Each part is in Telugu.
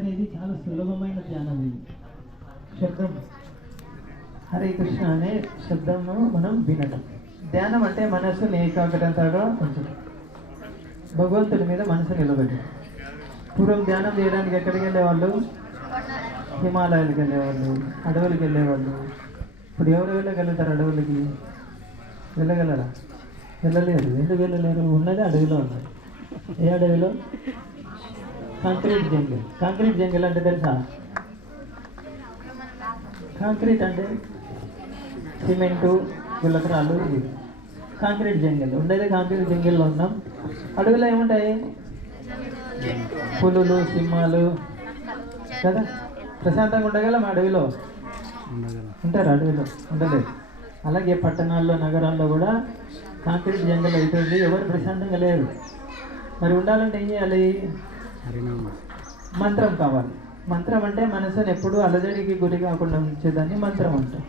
కానీ ఇది చాలా సులభమైన ధ్యానం. ఇది శబ్దం హరే కృష్ణ అనే శబ్దము మనం వినడం. ధ్యానం అంటే మనస్సుని ఏకాగ్రతగా ఉంచడం, భగవంతుడి మీద మనసు నిలబెట్టడం. పూర్వం ధ్యానం చేయడానికి ఎక్కడికి వెళ్ళేవాళ్ళు? హిమాలయాలకు వెళ్ళేవాళ్ళు, అడవులకి వెళ్ళేవాళ్ళు. ఇప్పుడు ఎవరు వెళ్ళగలుగుతారు అడవులకి? వెళ్ళగలరా? వెళ్ళలేరు. ఎందుకు వెళ్ళలేరు? ఉన్నది అడవిలో ఉన్నది. ఏ అడవిలో? Concrete jungle. కాంక్రీట్ జంగిల్ అంటే తెలుసా? కాంక్రీట్ అంటే సిమెంటు, గుల్లకరాలు. కాంక్రీట్ జంగిల్ ఉండేది. కాంక్రీట్ జంగిల్లో ఉన్నాం. అడవిలో ఏముంటాయి? పులులు, సింహాలు కదా. ప్రశాంతంగా ఉండగలం అడవిలో? ఉంటారు అడవిలో? ఉండలేదు. అలాగే పట్టణాల్లో, నగరాల్లో కూడా కాంక్రీట్ జంగల్ అయిపోయింది. ఎవరు ప్రశాంతంగా లేరు. మరి ఉండాలంటే ఏం చేయాలి? మంత్రం కావాలి. మంత్రం అంటే మనసుని ఎప్పుడూ అలజడికి గురి కాకుండా ఉంచేదాన్ని మంత్రం అంటాం.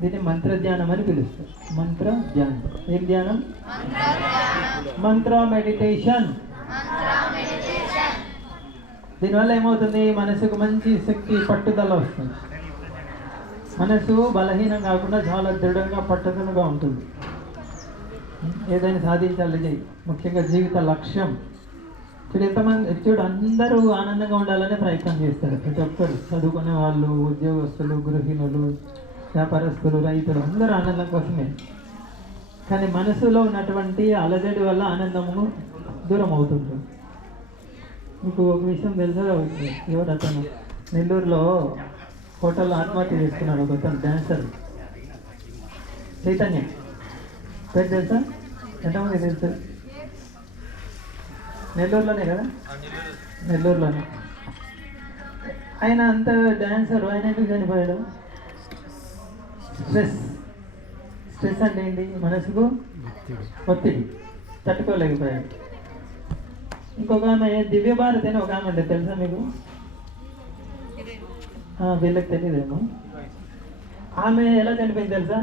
దీన్ని మంత్ర ధ్యానం అని పిలుస్తారు. మంత్ర ధ్యానం. ఏం ధ్యానం? మంత్ర మెడిటేషన్. దీనివల్ల ఏమవుతుంది? మనసుకు మంచి శక్తి, పట్టుదల వస్తుంది. మనసు బలహీనం కాకుండా చాలా దృఢంగా, పట్టుదలగా ఉంటుంది. ఏదైనా సాధించాలి, ముఖ్యంగా జీవిత లక్ష్యం. చూడు అందరూ ఆనందంగా ఉండాలనే ప్రయత్నం చేస్తారు. ప్రతి ఒక్కరు, చదువుకునే వాళ్ళు, ఉద్యోగస్తులు, గృహిణులు, వ్యాపారస్తులు, రైతులు, అందరూ ఆనందం కోసమే. కానీ మనసులో ఉన్నటువంటి అలజడి వల్ల ఆనందము దూరం అవుతుంది. మీకు ఒక విషయం తెలుసా? ఎవరు అతను నెల్లూరులో హోటల్లో ఆత్మహత్య చేసుకున్నాడు ఒక అతను, డాన్సర్ చైతన్య. పేరు తెలుసా? ఎంతమంది తెలుసు? నెల్లూరులోనే కదా? నెల్లూరులోనే. ఆయన అంత డాన్సర్, ఆయన ఎందుకు చనిపోయాడు? స్ట్రెస్ అంటే ఏంటి? మనసుకు ఒత్తిడి, తట్టుకోలేకపోయాడు. ఇంకొక ఆమె దివ్య భారతి అని ఒక ఆమె అంటే తెలుసా మీకు? వీళ్ళకి తెలియదేమో. ఆమె ఎలా చనిపోయింది తెలుసా?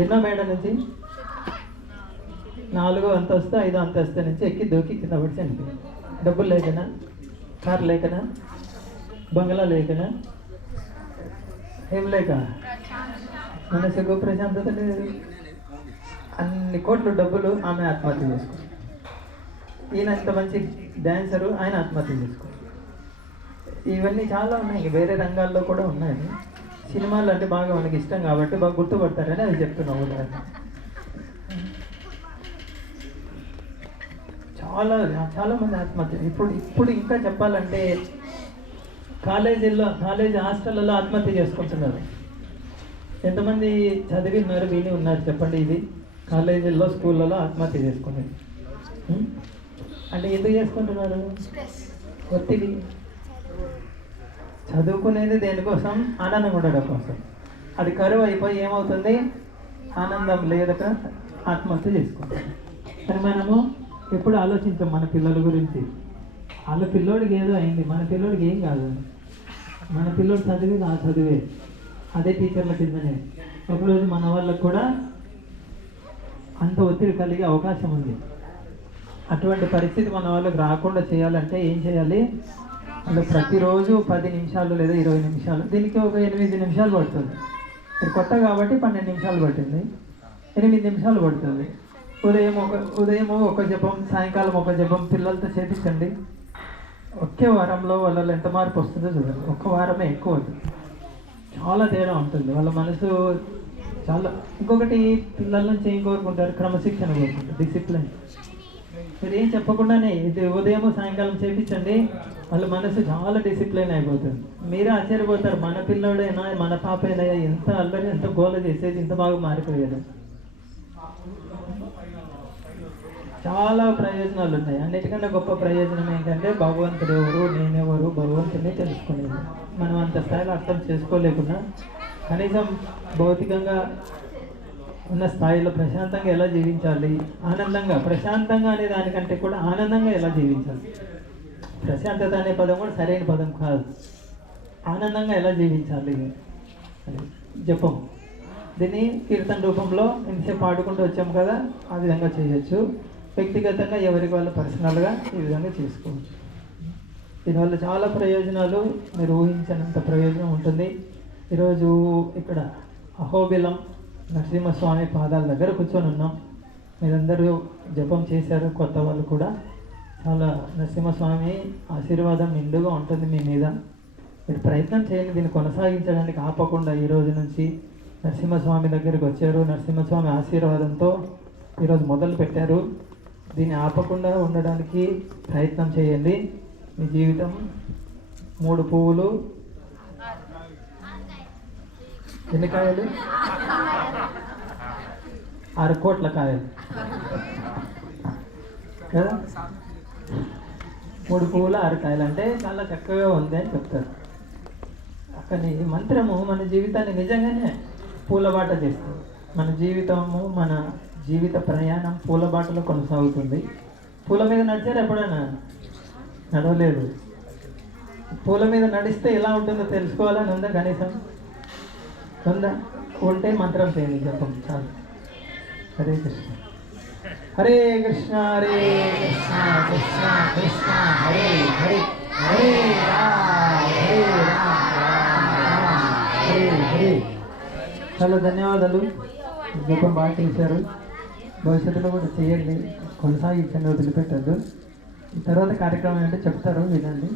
ఎన్నో మేడ నుంచి? 4వ అంతస్తు 5వ అంతస్తు నుంచి ఎక్కి దూకి కింద పడి చనిపోయింది. డబ్బులు లేకనా? కారు లేకనా? బంగ్లా లేకనా? ఏం లేక? మనసుకు ప్రశాంతత లేదు. అన్ని కోట్ల డబ్బులు. ఆమె ఆత్మహత్య చేసుకుంది. ఈయన ఇంత మంచి డాన్సరు, ఆయన ఆత్మహత్య చేసుకుంది. ఇవన్నీ చాలా ఉన్నాయి. వేరే రంగాల్లో కూడా ఉన్నాయి. సినిమాలు అంటే బాగా మనకి ఇష్టం కాబట్టి బాగా గుర్తుపడతారని అది చెప్తున్నాం. ఉదాహరణ చాలా చాలా మంది ఆత్మహత్య. ఇప్పుడు ఇంకా చెప్పాలంటే కాలేజీ హాస్టళ్ళలో ఆత్మహత్య చేసుకుంటున్నారు. ఎంతమంది చదివిన్నారు, విని ఉన్నారు చెప్పండి? ఇది కాలేజీల్లో, స్కూళ్ళలో ఆత్మహత్య చేసుకునేది అంటే ఎందుకు చేసుకుంటున్నారు? ఒత్తిడి. చదువుకునేది దేనికోసం? ఆనందంగా ఉండడం కోసం. అది కరువు అయిపోయి ఏమవుతుంది? ఆనందం లేదక ఆత్మహత్య చేసుకుంటాం. కానీ మనము ఎప్పుడు ఆలోచించాం మన పిల్లల గురించి. వాళ్ళ పిల్లోడికి ఏదో అయింది, మన పిల్లోడికి ఏం కాదు. మన పిల్లోడు చదివేది ఆ చదివే, అదే టీచర్ల కిందనే. ఒకరోజు మన వాళ్ళకు కూడా అంత ఒత్తిడి కలిగే అవకాశం ఉంది. అటువంటి పరిస్థితి మన వాళ్ళకి రాకుండా చేయాలంటే ఏం చేయాలి? అంటే ప్రతిరోజు 10 నిమిషాలు లేదా 20 నిమిషాలు, దీనికి ఒక 8 నిమిషాలు పడుతుంది. ఇది కొత్త కాబట్టి 12 నిమిషాలు పట్టింది. 8 నిమిషాలు పడుతుంది. ఉదయం ఒక జపం, సాయంకాలం ఒక జపం పిల్లలతో చేపించండి. ఒకే వారంలో వాళ్ళలో ఎంత మార్పు వస్తుందో చూడండి. ఒక్క వారమే ఎక్కువ అవుతుంది. చాలా తేడా ఉంటుంది. వాళ్ళ మనసు చాలా. ఇంకొకటి, పిల్లల నుంచి ఏం కోరుకుంటారు? క్రమశిక్షణ కోరుకుంటారు, డిసిప్లిన్. మీరు ఏం చెప్పకుండానే ఇది ఉదయం సాయంకాలం చేపించండి, వాళ్ళ మనసు చాలా డిసిప్లిన్ అయిపోతుంది. మీరే ఆశ్చర్యపోతారు, మన పిల్లడైనా మన పాపైనా ఎంత అల్లరి, ఎంత గోల చేసేది, ఇంత బాగా మారిపోయారు. చాలా ప్రయోజనాలు ఉన్నాయి. అన్నిటికన్నా గొప్ప ప్రయోజనం ఏంటంటే భగవంతుడు ఎవరు, నేనెవరు, భగవంతుడిని తెలుసుకునేది. మనం అంత స్థాయిలో అర్థం చేసుకోలేకున్నా కనీసం భౌతికంగా ఉన్న స్థాయిలో ప్రశాంతంగా ఎలా జీవించాలి, ఆనందంగా, ప్రశాంతంగా అనే దానికంటే కూడా ఆనందంగా ఎలా జీవించాలి. ప్రశాంతత అనే పదం కూడా సరైన పదం కాదు. ఆనందంగా ఎలా జీవించాలి జపం. దీన్ని కీర్తన రూపంలో ఇంతసేపు పాడుకుంటూ వచ్చాము కదా, ఆ విధంగా చేయొచ్చు. వ్యక్తిగతంగా ఎవరికి వాళ్ళు పర్సనల్గా ఈ విధంగా చేసుకోవచ్చు. దీనివల్ల చాలా ప్రయోజనాలు, మీరు ఊహించినంత ప్రయోజనం ఉంటుంది. ఈరోజు ఇక్కడ అహోబిలం నరసింహస్వామి పాదాల దగ్గర కూర్చొని ఉన్నాం. మీరందరూ జపం చేశారు, కొత్త వాళ్ళు కూడా. చాలా నరసింహస్వామి ఆశీర్వాదం నిండుగా ఉంటుంది మీ మీద. మీరు ప్రయత్నం చేయండి దీన్ని కొనసాగించడానికి ఆపకుండా. ఈ రోజు నుంచి నరసింహస్వామి దగ్గరికి వచ్చారు, నరసింహస్వామి ఆశీర్వాదంతో ఈరోజు మొదలు పెట్టారు. దీన్ని ఆపకుండా ఉండడానికి ప్రయత్నం చేయండి. మీ జీవితం 3 పువ్వులు, ఎన్ని కాయలు? 6 కోట్ల కాయలు కదా. 3 పువ్వులు 6 కాయలు అంటే చాలా చక్కగా ఉంది అని చెప్తారు. కానీ ఈ మంత్రము మన జీవితాన్ని నిజంగానే పూలబాట చేస్తుంది. మన జీవితము, మన జీవిత ప్రయాణం పూలబాటలో కొనసాగుతుంది. పూల మీద నడిచారు ఎప్పుడైనా? నడవలేదు. పూల మీద నడిస్తే ఎలా ఉంటుందో తెలుసుకోవాలని ఉందా? కనీసం ఉందా? ఉంటే మంత్రం చేయండి, జపం చాలు. హరే కృష్ణ హరే కృష్ణ హరే కృష్ణ కృష్ణ కృష్ణ హరే హరే హరే రామ హరే రామ హరే హరే. చాలా ధన్యవాదాలు. జపం బాగా చేశారు. భవిష్యత్తులో కూడా చేయండి, కొనసాగించండి, వదిలిపెట్టద్దు. తర్వాత కార్యక్రమం ఏంటో చెప్తారు, వినండి.